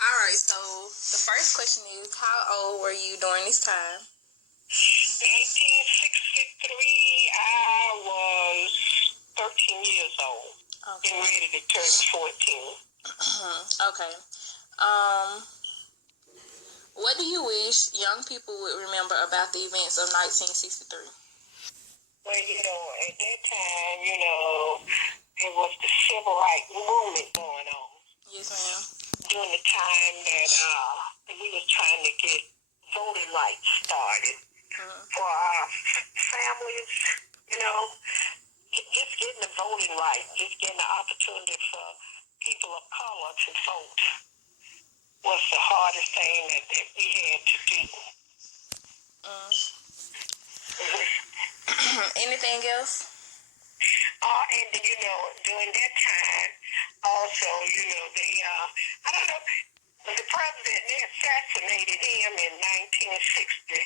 All right, so the first question is, how old were you during this time? 1963, I was 13 years old. Okay. Getting ready to turn 14. Okay. What do you wish young people would remember about the events of 1963? Well, at that time, it was the civil rights movement going on. Yes, ma'am. During the time that we were trying to get voting rights started for our families, just getting the voting rights, just getting the opportunity for people of color to vote was the hardest thing that we had to do. Anything else? And during that time, also, they, I don't know, the president, they assassinated him in 1963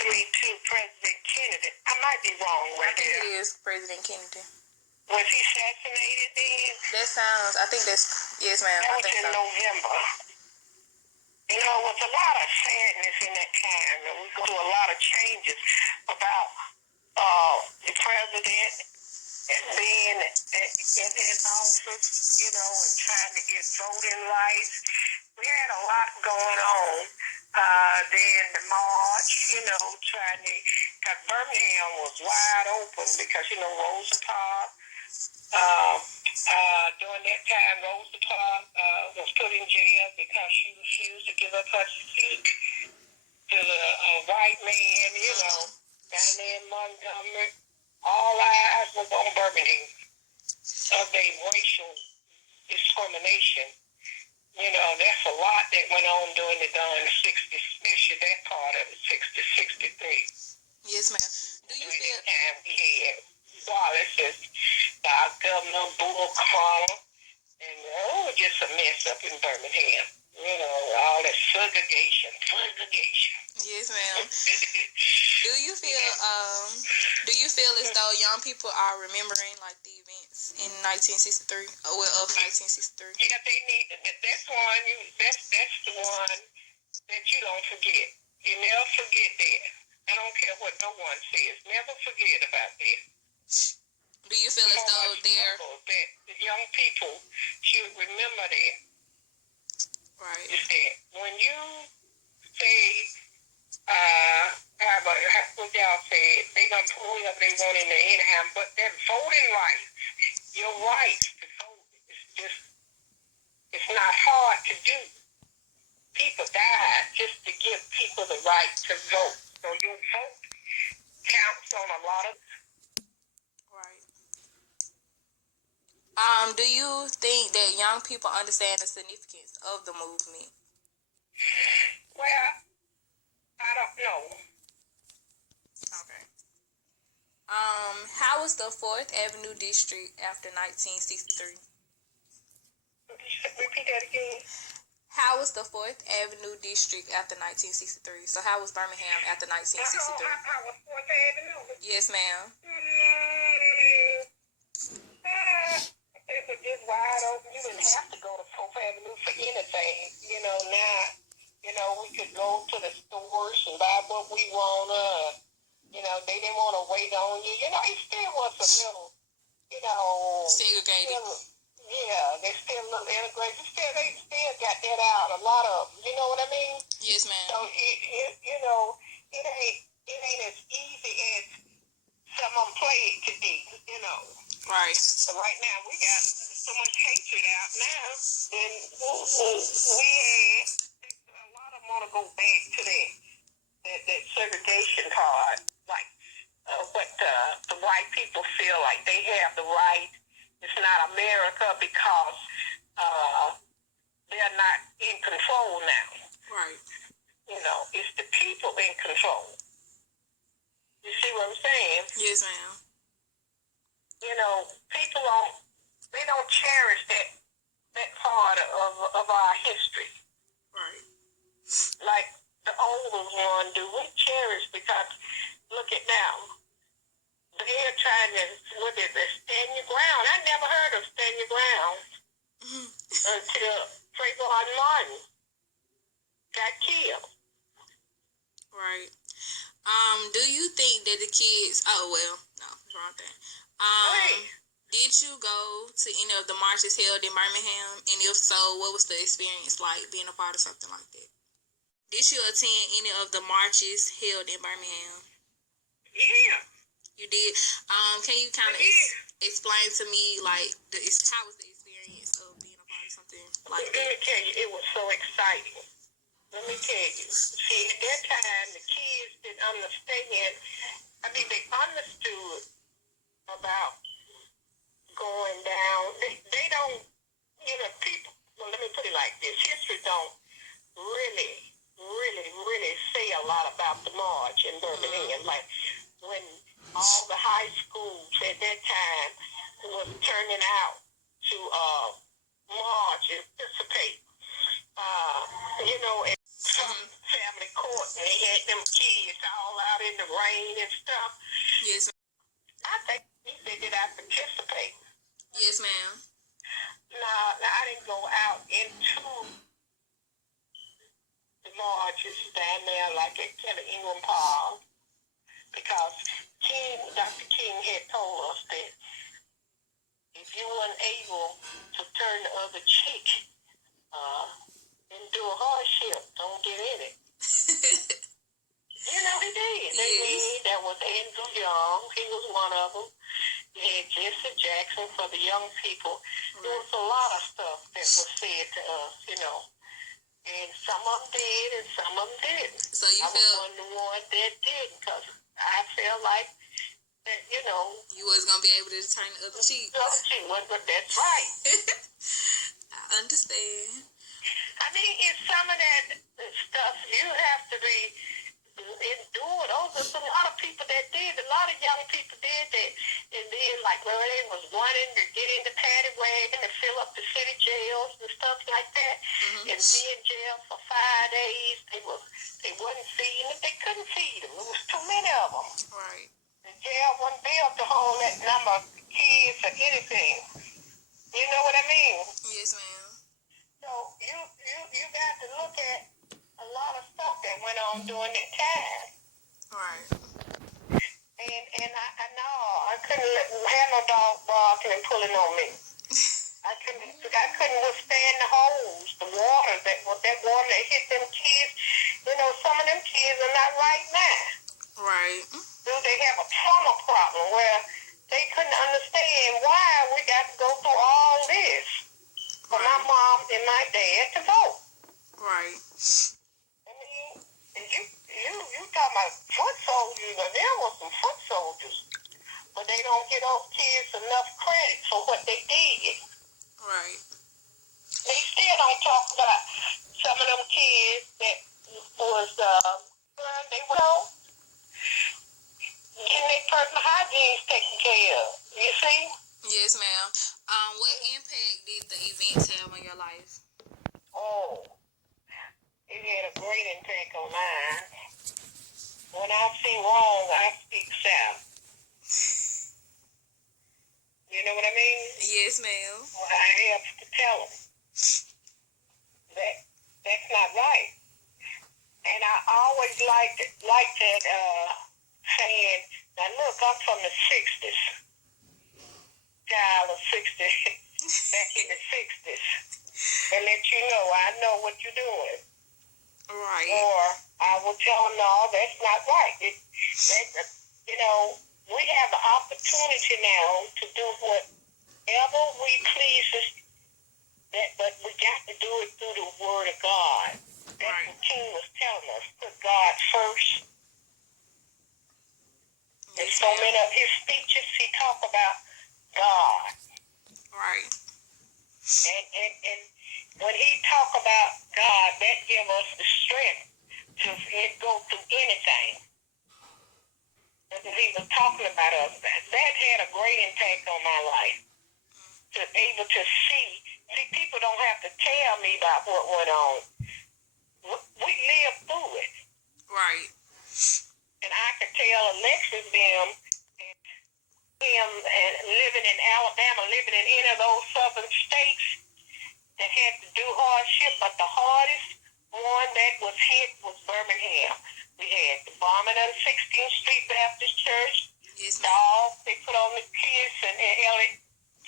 too, President Kennedy. I might be wrong I right think there. it is President Kennedy. Was he assassinated then? Yes, ma'am. That I was think in so. November. It was a lot of sadness in that time, and we go through a lot of changes about the president being in his office, and trying to get voting rights. We had a lot going on. Then the march, trying to, because Birmingham was wide open because, Rosa Parks. During that time, Rosa Parks was put in jail because she refused to give up her seat to the white man, down there in Montgomery. All eyes was on Birmingham of their racial discrimination. That's a lot that went on during the 60s, especially that part of it, 60, 63. Yes, ma'am. Do you feel... And we had Wallace, our governor, Bull Connor, and just a mess up in Birmingham. All that segregation. Yes, ma'am. Do you feel as though young people are remembering like the events in 1963? Of 1963? Yeah, they need. That's one. That's the one that you don't forget. You never forget that. I don't care what no one says. Never forget about that. Do you feel as though that the young people should remember that? Right. Is that when you say, what y'all said, they gonna pull whoever they want in there anyhow, but that voting right, your right to vote is it's not hard to do. People died just to give people the right to vote. So your vote counts on a lot of. Right. Do you think that young people understand the significance of the movement? Well, I don't know. Okay. How was the 4th Avenue District after 1963? Repeat that again. How was the 4th Avenue District after 1963? So how was Birmingham after 1963? How was 4th Avenue? Yes, ma'am. It was just wide open. You didn't have to go to 4th Avenue for anything. Now, we could go to the stores and buy what we want. They didn't want to wait on you. It still was a little, segregated. They still a little integrated. They still got that out. A lot of, you know what I mean? Yes, ma'am. So it ain't as easy as some of them play it to be. Right. So right now we got so much hatred out now, and we had a lot of them want to go back to that segregation card, like what the white people feel like they have the right. It's not America because they're not in control now. Right. It's the people in control. You see what I'm saying? Yes, ma'am. People don't cherish that part of our history. Right. Like the older one do. We cherish because look at now. They're trying to look at the stand your ground. I never heard of stand your ground until Trayvon Martin got killed. Right. Do you think that the kids? Oh well, no, it's wrong thing. Did you go to any of the marches held in Birmingham? And if so, what was the experience like being a part of something like that? Did you attend any of the marches held in Birmingham? Yeah. You did. Can you kind of explain to me like how was the experience of being a part of something like that? Let me tell you, it was so exciting. Let me tell you. See, at that time, the kids didn't understand. I mean, they understood about going down. They don't, people, well, let me put it like this. History don't really say a lot about the march in Birmingham. Like, when all the high schools at that time was turning out to march and participate, at some family court, and they had them kids all out in the rain and stuff. Yes, I think they did I participate. yes, ma'am. Now, I didn't go out into the marches down there like at Kelly Ingram Park, because Dr. King had told us that if you weren't able to turn the other cheek, endure hardship, don't get in it. He did. Yes. That was Andrew Young. He was one of them. You had Jesse Jackson for the young people. There was a lot of stuff that was said to us, and some of them did and some of them didn't. So you I was one of the ones that didn't, because I felt like that, you was gonna be able to turn the other cheek. But that's right. I understand. I mean, in some of that stuff, you have to be endure. There's a lot of people that did. A lot of young people did that. And then, like, where they was wanting to get in the paddy wagon and fill up the city jails and stuff like that, and be in jail for 5 days. They wasn't feeding them. They couldn't feed them. There was too many of them. Right. The jail wasn't built to hold that number of kids or anything. You know what I mean? Yes, ma'am. So you got to look at a lot of stuff that went on during that time. Right. And I know I couldn't have no dog barking and pulling on me. I couldn't withstand the holes, the water that hit them kids. Some of them kids are not right now. Right. They have a trauma problem where they couldn't understand why we got to go through all this for my mom and my dad to vote. Right. I mean, you talking about foot soldiers, and there were some foot soldiers, but they don't get those kids enough credit for what they did. Right. They still don't talk about some of them kids that was they were getting their personal hygiene taken care of. You see? Yes, ma'am. What impact did the events have on your life? Oh, it had a great impact on mine. When I see wrong, I speak south. You know what I mean? Yes, ma'am. Well, I have to tell them that that's not right. And I always liked that saying, now look, I'm from the 60s. Child of 60, back in the 60s. And let you know, I know what you're doing. Right. Or I will tell them, no, that's not right. We have the opportunity now to do whatever we please, but we got to do it through the Word of God. That's what King was telling us. Put God first. In so many of his speeches, he talked about God. Right. And when he talk about God, that give us the strength to go through anything. Because he was talking about us. That had a great impact on my life. To be able to see, people don't have to tell me about what went on. We lived through it. Right. And I could tell Alexis them and him and living in Alabama, living in any of those southern states, that had to do hardship, but the hardest one that was hit was Birmingham. We had the bombing of the 16th Street Baptist Church. Yes, ma'am. Dogs they put on the kids and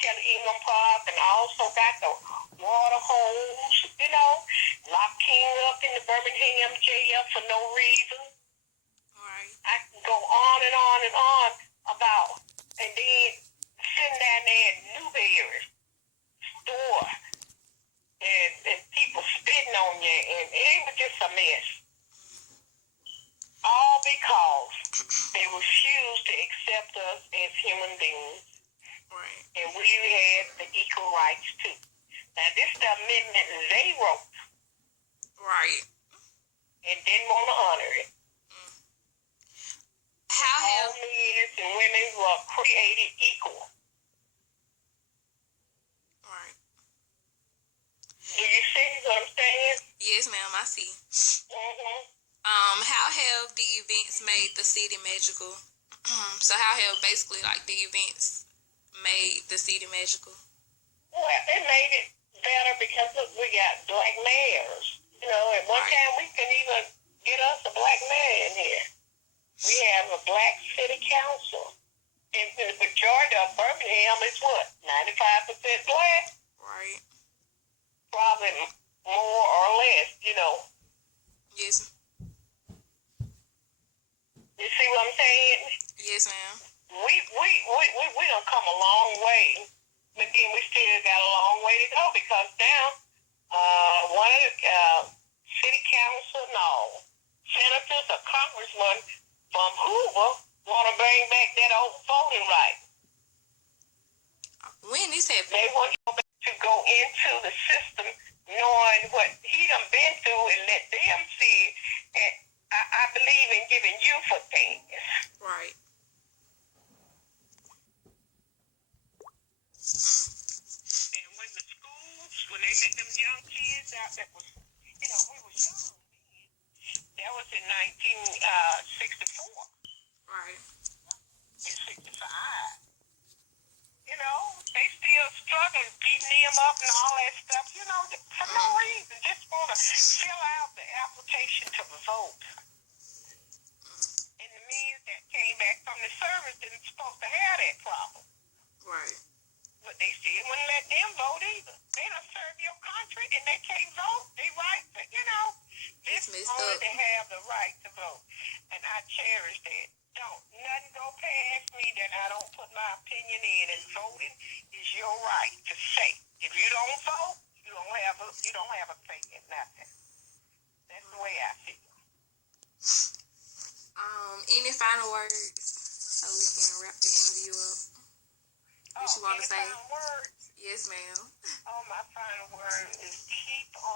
Kelly Ingham Park, and also got the water holes, locked King up in the Birmingham jail for no reason. Right. I can go on and on and on about, and then sitting down there at Newberry store, and people spitting on you, and it was just a mess. All because they refused to accept us as human beings. Right. And we had the equal rights too. Now this is the amendment they wrote. Right. And didn't want to honor it. How All have men and women were created equal. Right. Do you see what I'm saying? Yes, ma'am, I see. Mm-hmm. How have the events made the city magical? So how have basically like the events made the city magical? Well, it made it better because look, we got black mayors. At one Right. time we couldn't even get us a black mayor in here. We have a black city council. And the majority of Birmingham is what? 95% black? Right. Probably more or less, Yes. You see what I'm saying? Yes, ma'am. We done come a long way, but then we still got a long way to go because now one of the city council, senators or congressmen from Hoover want to bring back that old voting right. When this happened? They want to go into the system knowing what he done been through and let them see it. And I believe in giving youth a things. Right. And when the schools, when they let them young kids out that was, we was young then. That was in 1964 Right. and 65. They still struggling, beating them up and all that stuff, for no reason. Just want to fill out the application to vote. And the men that came back from the service didn't supposed to have that problem. Right. But they still wouldn't let them vote either. They don't serve your country and they can't vote. They right, but It's this messed only up. to have the right to vote. And I cherish that. Don't nothing go past me that I don't put my opinion in, and voting is your right to say. If you don't vote, you don't have a say in nothing. That's the way I feel. Any final words so we can wrap the interview up? What you want to say? Final words? Yes, ma'am. My final word is keep on